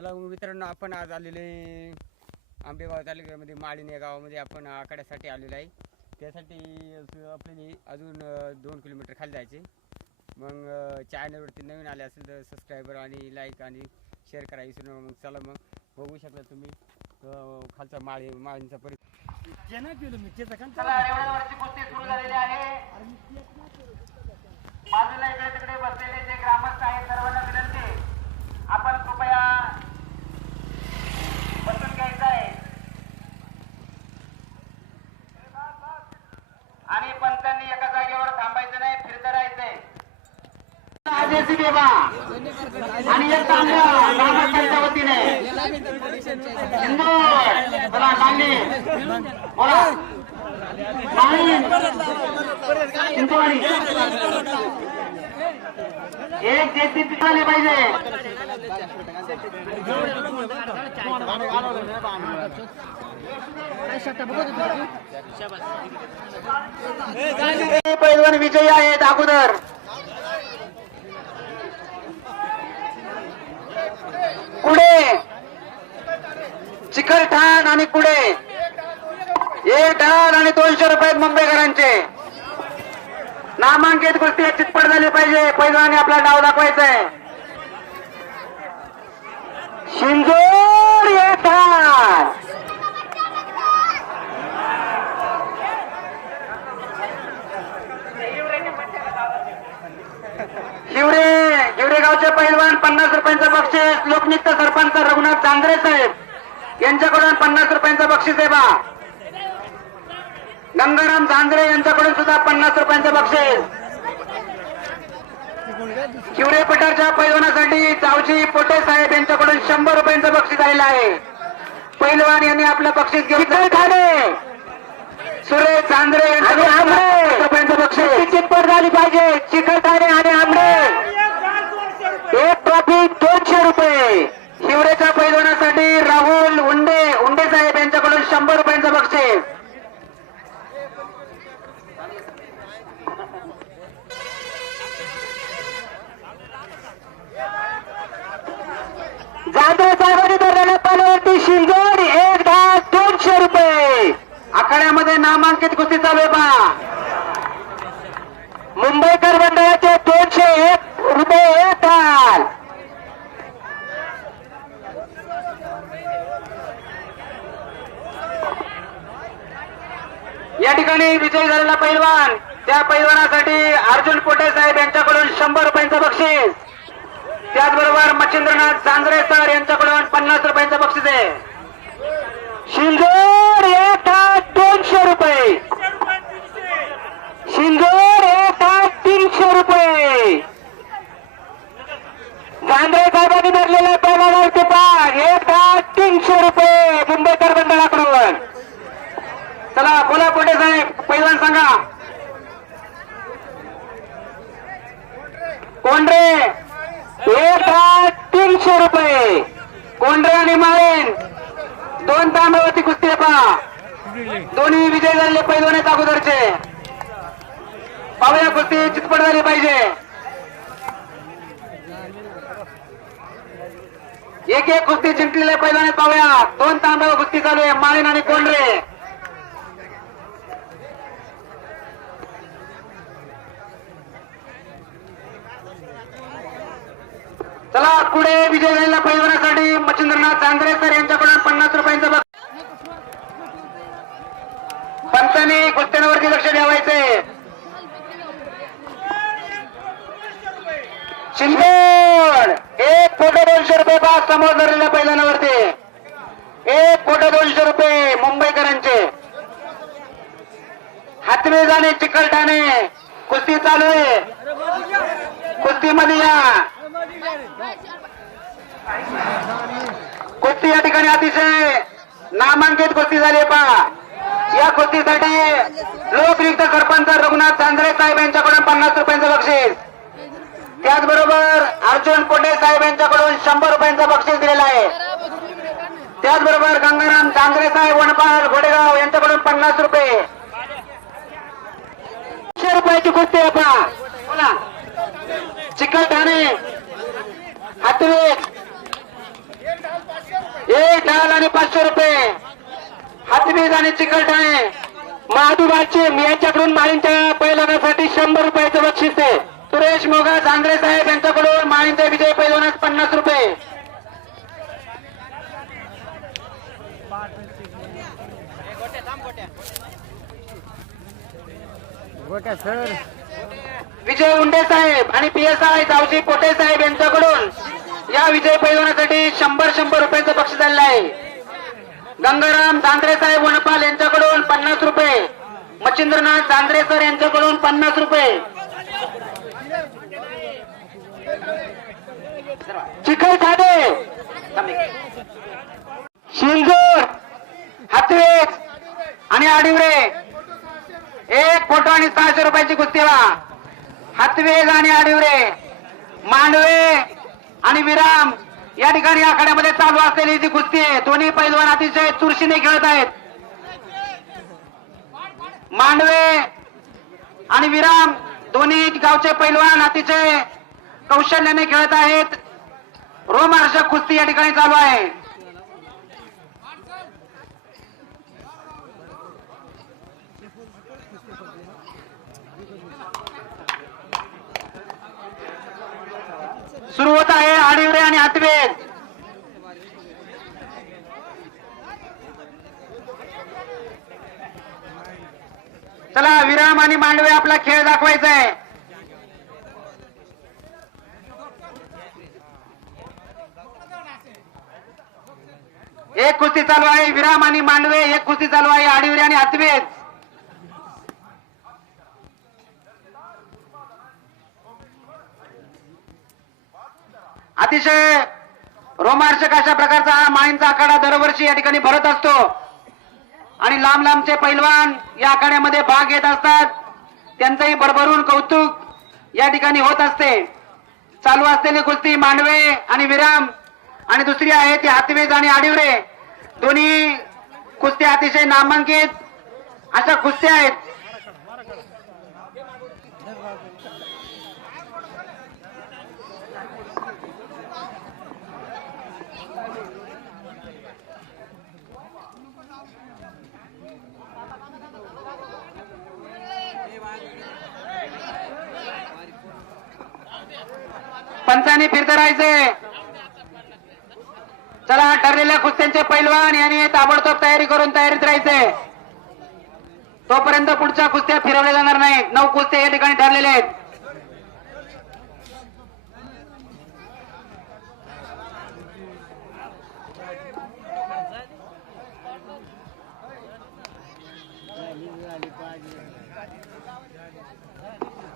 Hello मित्रांनो आपण आज आलेले आंबेगाव तालुक्यामध्ये माळीण या गावामध्ये आपण आखाड्यासाठी आलेलो आहे. त्यासाठी आपल्याला अजून दोन किलोमीटर खाली जायचे. मग चॅनलवरती नवीन आले असेल तर सबस्क्रायबर आणि लाईक आणि शेअर करा विसरू नका. मग चला मग बघू शकता तुम्ही खालचा माळी माळींचा परिसर ज्यांना केलं मी त्याचा काम चला रेवडवरची कुस्ती सुरू झालेली आहे बाजूला इकडे तिकडे बसलेले जे ग्रामस्थ आहेत सर्वांना विनंती आपण कृपया बसून घ्यायचं आहे आणि पंचांनी एका जागेवर थांबायचं नाही फिरत राहायचंय आदेशी देवा आणि एक तांबा ग्रामस्थांच्या वतीने इंदोर चला सांगली बोला माहीम चिंचवाडी एक जेसी पिकवले पाहिजे पैलवान विजयी आहेत अगोदर. कुडे? चिकलठाण आणि कुडे? एक हजार आणि दोनशे रुपये मुंबईकरांचे. नामांकित गोष्टी चितपट झाली पाहिजे. पैलवानी आपला नाव दाखवायचं आहे शिंजोड एक ढाल हिवरे हिवरे गावचे पैलवान पन्नास रुपयांचं बक्षीस. लोकनित्य सरपंच रघुनाथ चांद्रे साहेब. यांच्याकडून पन्नास रुपयांचं बक्षीस आहे बा. गंगाराम झांजरे यांच्याकडून सुद्धा पन्नास रुपयांचं बक्षीस. शिवरे पठारच्या पैलवानासाठी चावजी पोटे साहेब यांच्याकडून शंभर रुपयांचं बक्षीस आलेलं आहे. पैलवान यांनी आपलं बक्षीस घेतलं ठाणे सुरेश चांद्रे यांच्याकडून पन्नास रुपयांचं बक्षीस. चितपट झाली पाहिजे. चिखल ठाणे आणि आंबे एक ट्रॉफी दोनशे रुपये शिवरेच्या पैलवानासाठी राहुल उंडे उंडे साहेब यांच्याकडून शंभर रुपयांचं बक्षीस जाधव साहेबांनी धरलेल्या पाण्यावरती शिंगोड एक दहा दोनशे रुपये आखाड्यामध्ये नामांकित कुस्ती चालू आहे पहा मुंबईकर मंडळाचे दोनशे एक रुपये एक ढाल या ठिकाणी विजयी झालेला पैलवान त्या अतुल पोटे साहेब यांच्याकडून शंभर रुपयांचं बक्षीस. त्याचबरोबर मच्छिंद्रनाथ चांद्रे सर यांच्याकडून पन्नास रुपयांचं बक्षीस आहे. शिंदोर एक आठ दोनशे रुपये. शिंदोर एक तीनशे रुपये. चांद्रे साहेबांनी भरलेल्या पैलवानावरती पाच एक तीनशे रुपये मुंबईकर मंडळाकडून. चला बोला पोटे साहेब पहिला सांगा. कोंडरे एक आठ तीनशे रुपये. कोंडरे आणि माळेन दोन तांबवती कुस्ती आहे पहा दोन्ही विजय झालेले पैलवान अगोदरचे. पाहूया कुस्ती चितपट झाली पाहिजे. एक एक कुस्ती जिंकलेले पैलवान पाहूया. दोन तांबव कुस्ती चालू आहे माळेन आणि कोंडरे. चला पुढे विजय झालेल्या पैलवानासाठी मच्छिंद्रनाथ चांद्रे सर यांच्याकडून पन्नास रुपयांचं बघ. पंचांनी कुस्त्यांवरती लक्ष ठेवायचंय शिंदोड एक फोटो दोनशे रुपये पास समोर धरलेल्या पैलवानावरती. एक फोटो दोनशे रुपये मुंबईकरांचे. हातवे जाणे चिकलठाणे कुस्ती चालू आहे. कुस्तीमध्ये या. कुस्ती या ठिकाणी अतिशय नामांकित कुस्ती झाली पहा. या कुस्तीसाठी लोकनियुक्त सरपंच रघुनाथ चांद्रे साहेब यांच्याकडून पन्नास रुपयांचं बक्षीस. त्याचबरोबर अर्जुन पोटे साहेब यांच्याकडून शंभर रुपयांचं बक्षीस दिलेलं आहे. त्याचबरोबर गंगाराम चांद्रे साहेब वनपाल घोडेगाव यांच्याकडून पन्नास रुपये. रुपयाची कुस्ती आहे पहा. बोला. चिकल ठाणे. एक. ढाल आणि पाचशे रुपये. हातबीज आणि चिकलठाणे महादुबाचे यांच्याकडून माळींच्या पैलवानासाठी शंभर रुपयाचं बक्षीस आहे. सुरेश मोगा झांद्रे साहेब यांच्याकडून विजय पैलवानास पन्नास रुपये. विजय उंडे साहेब आणि P S I Javji Pote साहेब यांच्याकडून या विजय पैलवानासाठी शंभर शंभर रुपयांचं पक्ष झालेलं आहे. गंगाराम दांद्रे साहेब वनपाल यांच्याकडून पन्नास रुपये. मच्छिंद्रनाथ दांद्रे सर यांच्याकडून पन्नास रुपये. चिखल ठाणे शिंजूर हातवेज आणि आडिवरे. एक फोटो आणि सहाशे रुपयाची कुस्ती हातवेज आणि आडिवरे. मांडवे. आणि विराम या ठिकाणी आखाड्यामध्ये चालू असलेली जी कुस्ती आहे दोन्ही पैलवान अतिशय चुरशीने खेळत आहेत. मांडवे आणि विराम दोन्ही गावचे पैलवान अतिशय कौशल्याने खेळत आहेत. रोमहर्षक कुस्ती या ठिकाणी चालू आहे. सुरू होत आहे आडिवरे आणि हातवेज चला विराम आणि मांडवे आपला खेळ दाखवायचा आहे एक कुस्ती चालू आहे विराम आणि मांडवे एक कुस्ती चालू आहे आडिवरे आणि हातवेज अतिशय रोमांचक अशा प्रकारचा हा माईंचा आखाडा दरवर्षी या ठिकाणी भरत असतो. आणि लांब लांबचे पैलवान या आखाड्यामध्ये भाग घेत असतात. त्यांचंही भरभरून कौतुक या ठिकाणी होत असते. चालू असलेली कुस्ती मांडवे आणि विराम आणि दुसरी आहे ती हातवेज आणि आडिवरे. दोन्ही कुस्त्या अतिशय नामांकित अशा कुस्त्या आहेत. पंचाने फिरत राहायचे. चला ठरलेल्या कुस्त्यांचे पैलवान यांनी ताबडतोब तयारी करून तयारीत राहायचे तोपर्यंत पुढच्या कुस्त्या फिरवल्या जाणार नाहीत नऊ कुस्त्या या ठिकाणी ठरलेल्या आहेत.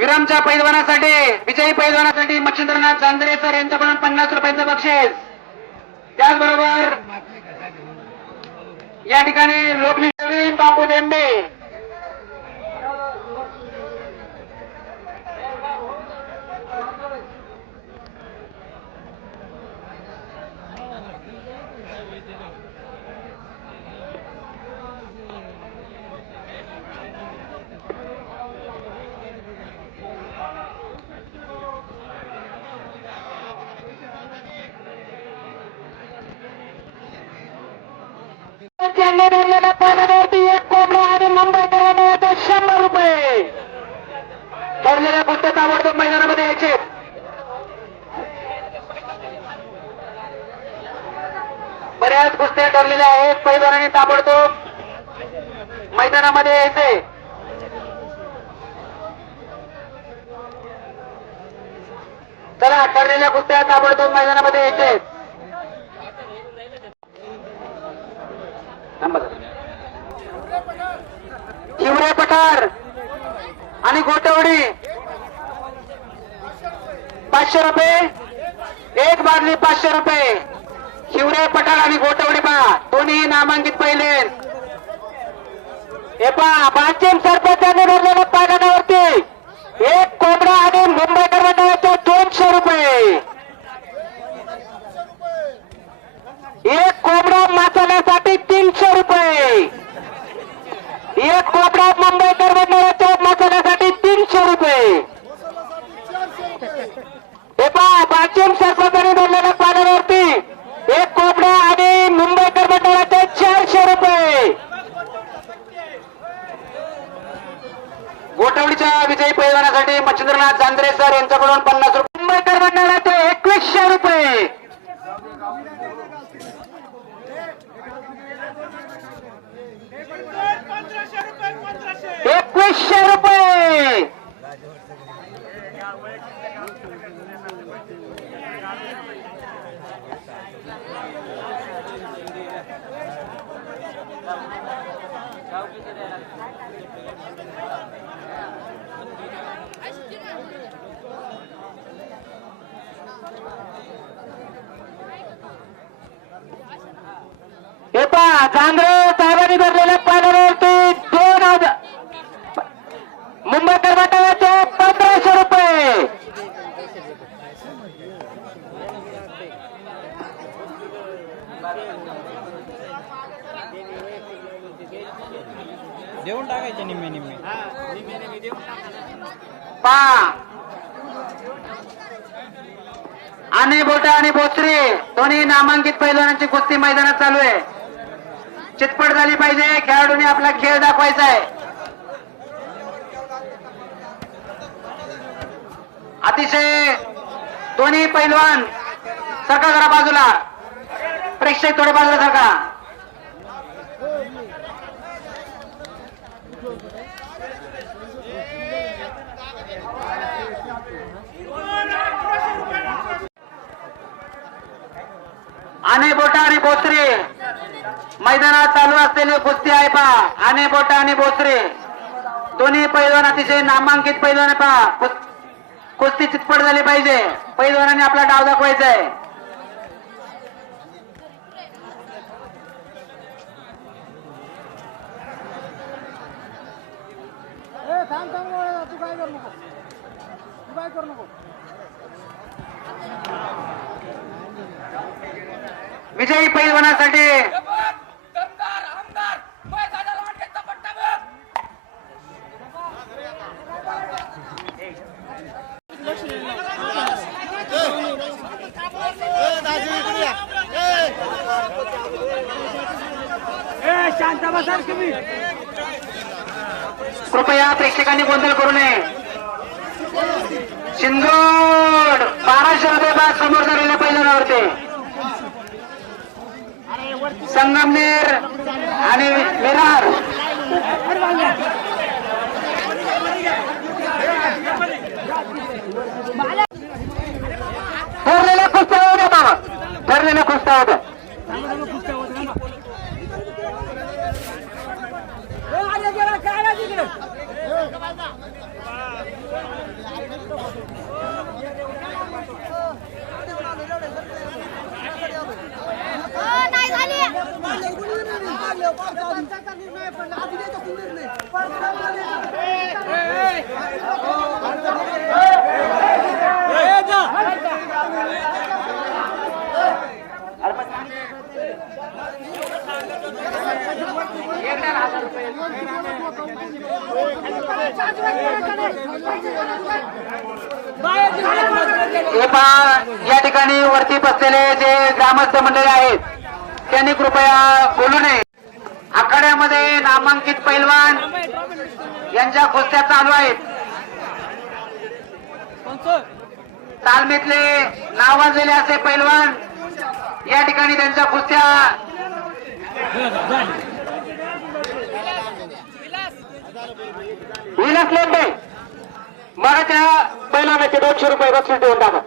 विरामच्या पैलवानासाठी विजयी पैलवानासाठी मच्छिंद्रनाथ चांदरे सर यांच्याकडून पन्नास रुपयांचं बक्षीस. त्याचबरोबर या ठिकाणी लोकनिष्ठ बापू देंबे. त्यांनी धरलेल्या पाण्यावरती एक कोंबडा आणि मुंबई करायला शंभर रुपये ठरलेल्या फक्त ताबडतोब मैदानामध्ये यायचे बऱ्याच कुस्त्या ठरलेल्या आहेत पैलवानाने ताबडतोब मैदानामध्ये यायचे चला ठरलेल्या कुस्त्या ताबडतोब मैदानामध्ये यायचे. हिवरे पठार आणि गोटवडी. पाचशे रुपये. एक बादली पाचशे रुपये. हिवरे पठार आणि गोटवडी पहा. दोन्ही नामांकित पहिले. हे पहा बांचेम सरपंचाने भरलेल्या पाण्यावरती एक कोंबडा आणि मुंबईकर दोनशे रुपये एक कोंबडा मासाल्यासाठी तीनशे रुपये एक कोपडा मुंबईकर मंडळाच्या मसाल्यासाठी तीनशे रुपये हे पहा पाचिम सरपंचाने भरलेल्या पाण्यावरती एक कोपडा आणि सर यांच्याकडून पन्नास रुपये मुंबईकर मंडळाचे एकवीसशे रुपये एकवीसशे रुपये चांद्रे साहेबांनी भरलेल्या पाण्यावरती दोन हजार मुंबईकर मंडळाचे पंधराशे रुपये. देऊन टाकायचे निम्मे निम्मे. पहा आणि बोटा आणि बोचरी दोन्ही नामांकित पैलवानांची कुस्ती मैदानात चालू आहे. चितपट झाली पाहिजे. खेळाडूंनी आपला खेळ दाखवायचा आहे. अतिशय दोन्ही पैलवान सरका जरा बाजूला. प्रेक्षक थोडे बाजूला सरका आणि बोटा आणि बोचरे असलेली कुस्ती आहे पहा. आणि बोटा आणि बोचरे दोन्ही पैलवान अतिशय नामांकित पैलवान आहे पहा. कुस- कुस्ती चितपट झाली पाहिजे. पैलवानाने आपला डाव दाखवायचा आहे विजयी पैलवानासाठी कृपया प्रेक्षकांनी गोंधळ करू नये. शिंदोड बाराशे रुपये बाद समोर झालेल्या नावरते संगमनेर आणि विरार ठरलेल्या कुस्त्या होऊ द्या बाबा ठरलेल्या कुस्त्या होऊ द्या नाही झाली हे पहा या ठिकाणी वरती बसलेले जे ग्रामस्थ मंडळी आहेत त्यांनी कृपया बोलू नये. आखाड्यामध्ये नामांकित पैलवान यांच्या कुस्त्या चालू आहेत. तालमीतले नावाजलेले असे पैलवान या ठिकाणी त्यांच्या कुस्त्या विलास लोंढे मराठ्या त्या पैलवानाचे दोनशे रुपये बक्षीस देऊन टाका